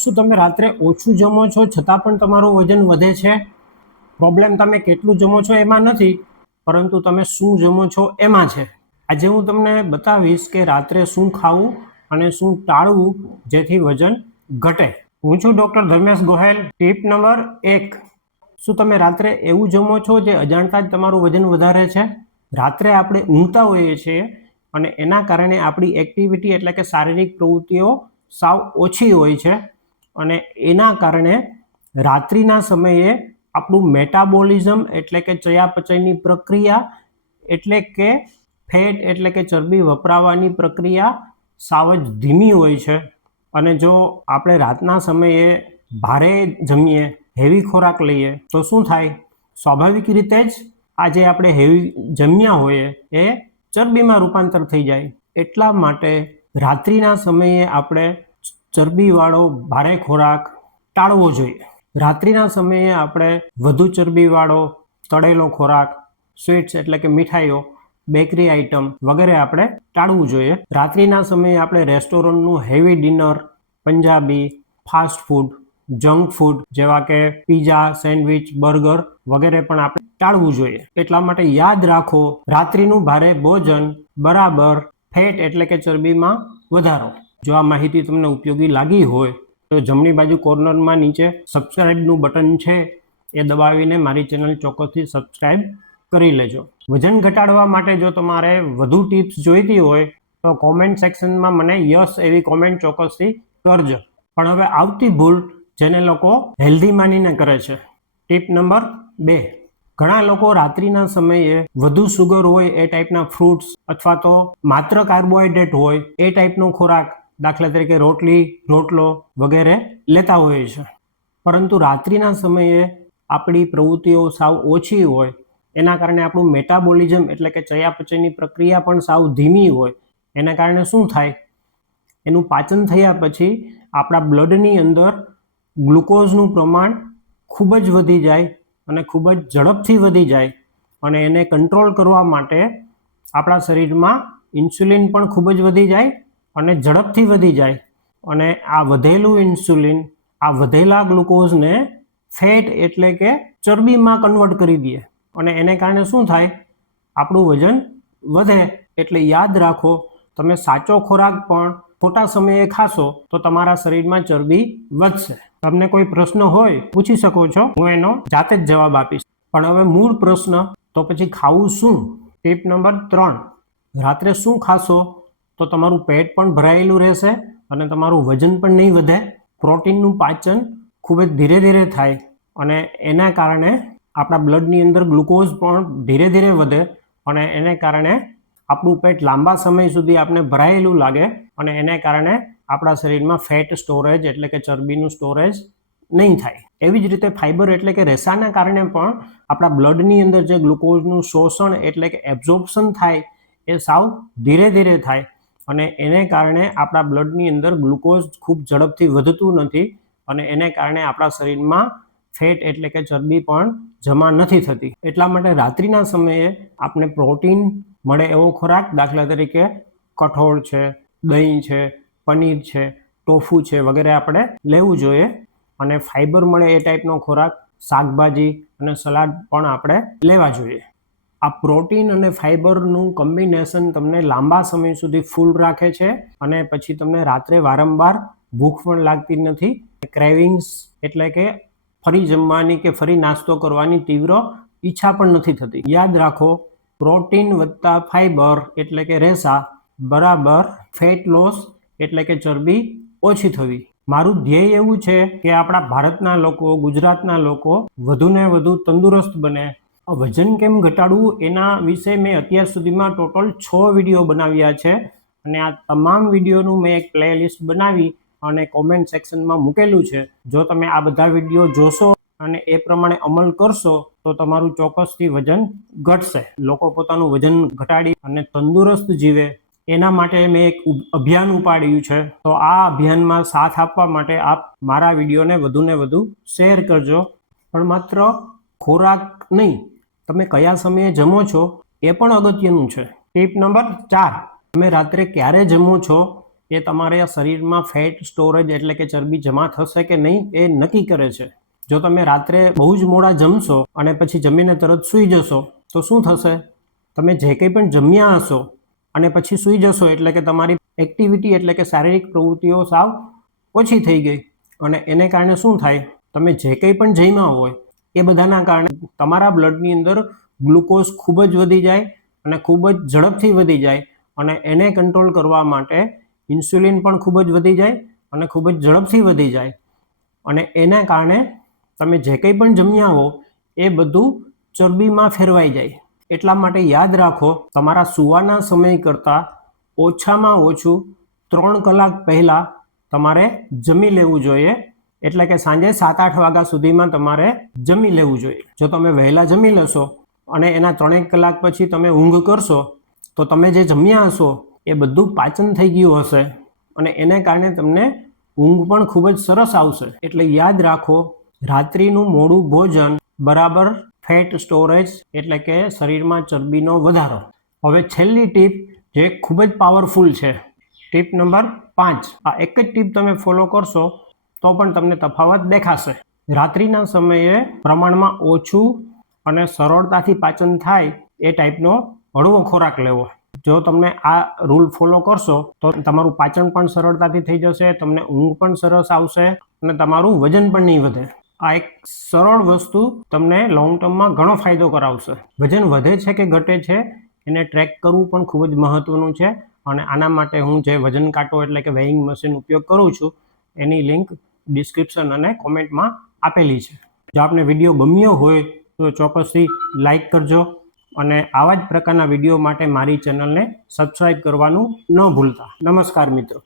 શું તમે રાત્રે ઓછું જમો છો છતાં પણ તમારું વજન વધે છે? પ્રોબ્લેમ તમે કેટલું જમો છો એમાં નથી, પરંતુ તમે શું જમો છો એમાં છે. આજે હું તમને બતાવીશ કે રાત્રે શું ખાવું અને શું ટાળવું જેથી વજન ઘટે. હું છું doctor Dharmesh Gohel. Tip number 1, શું તમે રાત્રે એવું જમો છો જે અજાણતા જ તમારું વજન વધારે છે? રાત્રે આપણે ઊંઘતા હોઈએ છીએ અને એના કારણે આપણી એક્ટિવિટી એટલે કે શારીરિક પ્રવૃત્તિઓ સાવ ઓછી હોય છે અને એના કારણે રાત્રિના સમયે આપણું મેટાબોલિઝમ એટલે કે ચયાપચયની પ્રક્રિયા એટલે કે ફેટ એટલે કે ચરબી વપરાવાની પ્રક્રિયા સાવ જ ધીમી હોય છે. અને જો આપણે રાતના સમયે ભારે જમીએ, હેવી ખોરાક લઈએ તો શું થાય? સ્વાભાવિક રીતે જ આ જે આપણે હેવી જમ્યા હોઈએ એ ચરબીમાં રૂપાંતર થઈ જાય. એટલા માટે રાત્રિના સમયે આપણે ચરબીવાળો ભારે ખોરાક ટાળવો જોઈએ. રાત્રિના સમયે આપણે વધુ ચરબીવાળો તળેલો ખોરાક, સ્વીટ્સ એટલે કે મીઠાઈઓ, બેકરી આઇટમ વગેરે આપણે ટાળવું જોઈએ. રાત્રિના સમયે આપણે રેસ્ટોરન્ટનું heavy dinner, Punjabi, fast food, junk food જેવા કે પીઝા, સેન્ડવિચ, બર્ગર વગેરે પણ આપણે ટાળવું જોઈએ. એટલા માટે યાદ રાખો, રાત્રિનું ભારે ભોજન બરાબર ફેટ એટલે કે ચરબીમાં વધારો. જો આ માહિતી તમને ઉપયોગી લાગી હોય તો જમણી બાજુ કોર્નરમાં નીચે સબસ્ક્રાઇબનું બટન છે એ દબાવીને મારી ચેનલ ચોક્કસથી સબસ્ક્રાઇબ કરી લેજો. વજન ઘટાડવા માટે જો તમારે વધુ ટિપ્સ જોઈતી હોય તો કોમેન્ટ સેક્શનમાં મને યસ એવી કોમેન્ટ ચોક્કસથી કરજો. પણ હવે આવતી ભૂલ જેને લોકો હેલ્ધી માનીને કરે છે. ટીપ નંબર 2, ઘણા લોકો રાત્રિના સમયે વધુ સુગર હોય એ ટાઈપના ફ્રૂટ્સ અથવા તો માત્ર કાર્બોહાઈડ્રેટ હોય એ ટાઈપનો ખોરાક, દાખલા તરીકે રોટલી, રોટલો વગેરે લેતા હોય છે. પરંતુ રાત્રિના સમયે આપણી પ્રવૃત્તિઓ સાવ ઓછી હોય, એના કારણે આપણું મેટાબોલિઝમ એટલે કે ચયાપચયની પ્રક્રિયા પણ સાવ ધીમી હોય. એના કારણે શું થાય? એનું પાચન થયા પછી આપણા બ્લડની અંદર ગ્લુકોઝનું પ્રમાણ ખૂબ જ વધી જાય અને ખૂબ જ ઝડપથી વધી જાય અને એને કંટ્રોલ કરવા માટે આપણા શરીરમાં ઇન્સ્યુલિન પણ ખૂબ જ વધી જાય અને ઝડપથી વધી જાય. અને આ વધેલું ઇન્સ્યુલિન આ વધેલા ગ્લુકોઝને ફેટ એટલે કે ચરબીમાં કન્વર્ટ કરી દે અને એને કારણે શું થાય? આપણું વજન વધે. એટલે યાદ રાખો, તમે સાચો ખોરાક પણ ખોટા સમયે ખાશો તો તમારા શરીરમાં ચરબી વધશે. તમને કોઈ પ્રશ્ન હોય પૂછી શકો છો, હું એનો જાતે જ જવાબ આપીશ. પણ હવે મૂળ પ્રશ્ન, તો પછી ખાવું શું? ટીપ નંબર 3, રાત્રે શું ખાશો તો તમારું પેટ પણ ભરાયેલું રહેશે અને તમારું વજન પણ નહીં વધે. પ્રોટીનનું પાચન ખૂબ જ ધીરે ધીરે થાય અને એના કારણે આપણા બ્લડની અંદર ગ્લુકોઝ પણ ધીરે ધીરે વધે અને એને કારણે આપણું પેટ લાંબા સમય સુધી આપણે ભરાયેલું લાગે અને એને કારણે આપણા શરીરમાં ફેટ સ્ટોરેજ એટલે કે ચરબીનું સ્ટોરેજ નહીં થાય. એવી જ રીતે ફાઇબર એટલે કે રેસાના કારણે પણ આપણા બ્લડની અંદર જે ગ્લુકોઝનું શોષણ એટલે કે એબ્ઝોર્પ્શન થાય એ સાવ ધીરે ધીરે થાય અને એને કારણે આપણા બ્લડની અંદર ગ્લુકોઝ ખૂબ ઝડપથી વધતું નથી અને એને કારણે આપણા શરીરમાં ફેટ એટલે કે ચરબી પણ જમા નથી થતી. એટલા માટે રાત્રિના સમયે આપણે પ્રોટીન મળે એવો ખોરાક, દાખલા તરીકે કઠોળ છે, દહીં છે, પનીર છે, ટોફુ છે વગેરે આપણે લેવું જોઈએ. અને ફાઇબર મળે એ ટાઈપનો ખોરાક, શાકભાજી અને સલાડ પણ આપણે લેવા જોઈએ. આ પ્રોટીન અને ફાઇબરનું કોમ્બિનેશન તમને લાંબા સમય સુધી ફૂલ રાખે છે અને પછી તમને રાત્રે વારંવાર ભૂખ પણ લાગતી નથી. ક્રેવિંગ્સ એટલે કે ફરી જમવાની કે ફરી નાસ્તો કરવાની તીવ્ર ઈચ્છા પણ નથી થતી. યાદ રાખો, પ્રોટીન વત્તા ફાઇબર એટલે કે રેસા બરાબર ફેટ લોસ એટલે કે ચરબી ઓછી થવી. મારું ધ્યેય એવું છે કે આપણા ભારતના લોકો, ગુજરાતના લોકો વધુને વધુ તંદુરસ્ત બને. વજન કેમ ઘટાડવું એના વિશે મેં અત્યાર સુધીમાં ટોટલ 6 વિડીયો બનાવ્યા છે અને આ તમામ વિડીયોનું મેં એક પ્લેલિસ્ટ બનાવી અને કોમેન્ટ સેક્શનમાં મૂકેલું છે. જો તમે આ બધા વિડીયો જોશો અને એ પ્રમાણે અમલ કરશો તો તમારું ચોક્કસથી વજન ઘટશે. લોકો પોતાનું વજન ઘટાડી અને તંદુરસ્ત જીવે એના માટે મેં એક અભિયાન ઉપાડ્યું છે. તો આ અભિયાનમાં સાથ આપવા માટે આપ મારા વિડીયોને વધુને વધુ શેર કરજો. પણ માત્ર ખોરાક નહીં, તમે કયા સમયે જમો છો એ પણ અગત્યનું છે. ટીપ નંબર 4, તમે રાત્રે ક્યારે જમો છો એ તમારા શરીરમાં ફેટ સ્ટોરેજ એટલે કે ચરબી જમા થશે કે નહીં એ નક્કી કરે છે. જો તમે રાત્રે બહુ જ મોડા જમશો અને પછી જમીને તરત સૂઈ જશો તો શું થશે? તમે જે કંઈ પણ જમ્યા હશો અને પછી સૂઈ જશો એટલે કે તમારી એક્ટિવિટી એટલે કે શારીરિક પ્રવૃત્તિઓ સાવ ઓછી થઈ ગઈ અને એને કારણે શું થાય? તમે જે કંઈ પણ જમ્યા હોય એ બધાના કારણે તમારા બ્લડની અંદર ગ્લુકોઝ ખૂબ જ વધી જાય અને ખૂબ જ ઝડપથી વધી જાય અને એને કંટ્રોલ કરવા માટે ઇન્સ્યુલિન પણ ખૂબ જ વધી જાય અને ખૂબ જ ઝડપથી વધી જાય અને એના કારણે તમે જે કંઈ પણ જમ્યા હો એ બધું ચરબીમાં ફેરવાઈ જાય. એટલા માટે યાદ રાખો, તમારા સૂવાના સમય કરતાં ઓછામાં ઓછું 3 કલાક પહેલાં તમારે જમી લેવું જોઈએ. એટલે કે સાંજે 7-8 વાગ્યા સુધીમાં તમારે જમી લેવું જોઈએ. જો તમે વહેલા જમી લેશો અને એના 3 કલાક પછી તમે ઊંઘ કરશો તો તમે જે જમ્યા હશો એ બધું પાચન થઈ ગયું હશે અને એને કારણે તમને ઊંઘ પણ ખૂબ જ સરસ આવશે. એટલે યાદ રાખો, રાત્રિનું મોડું ભોજન બરાબર ફેટ સ્ટોરેજ એટલે કે શરીરમાં ચરબીનો વધારો. હવે છેલ્લી ટીપ જે ખૂબ જ પાવરફુલ છે, ટીપ નંબર 5. આ એક જ ટીપ તમે ફોલો કરશો તો પણ તમને તફાવત દેખાશે. રાત્રિના સમયે પ્રમાણમાં ઓછું અને સરળતાથી પાચન થાય એ ટાઈપનો હળવો ખોરાક લેવો. જો તમે આ રૂલ ફોલો કરશો તો તમારું પાચન પણ સરળતાથી થઈ જશે, તમને ઊંઘ પણ સરસ આવશે અને તમારું વજન પણ નહીં વધે. આ એક સરળ વસ્તુ તમને લોંગ ટર્મમાં ઘણો ફાયદો કરાવશે. વજન વધે છે કે ઘટે છે એને ટ્રેક કરવું પણ ખૂબ જ મહત્વનું છે અને આના માટે હું જે વજન કાંટો એટલે કે વેઇંગ મશીન ઉપયોગ કરું છું એની લિંક ડિસ્ક્રિપ્શન અને કોમેન્ટમાં આપેલી છે. જો આપને વિડીયો ગમ્યો હોય તો ચોક્કસથી લાઈક કરજો અને આવા જ પ્રકારના વિડીયો માટે મારી ચેનલને સબસ્ક્રાઈબ કરવાનું ન ભૂલતા. નમસ્કાર મિત્રો.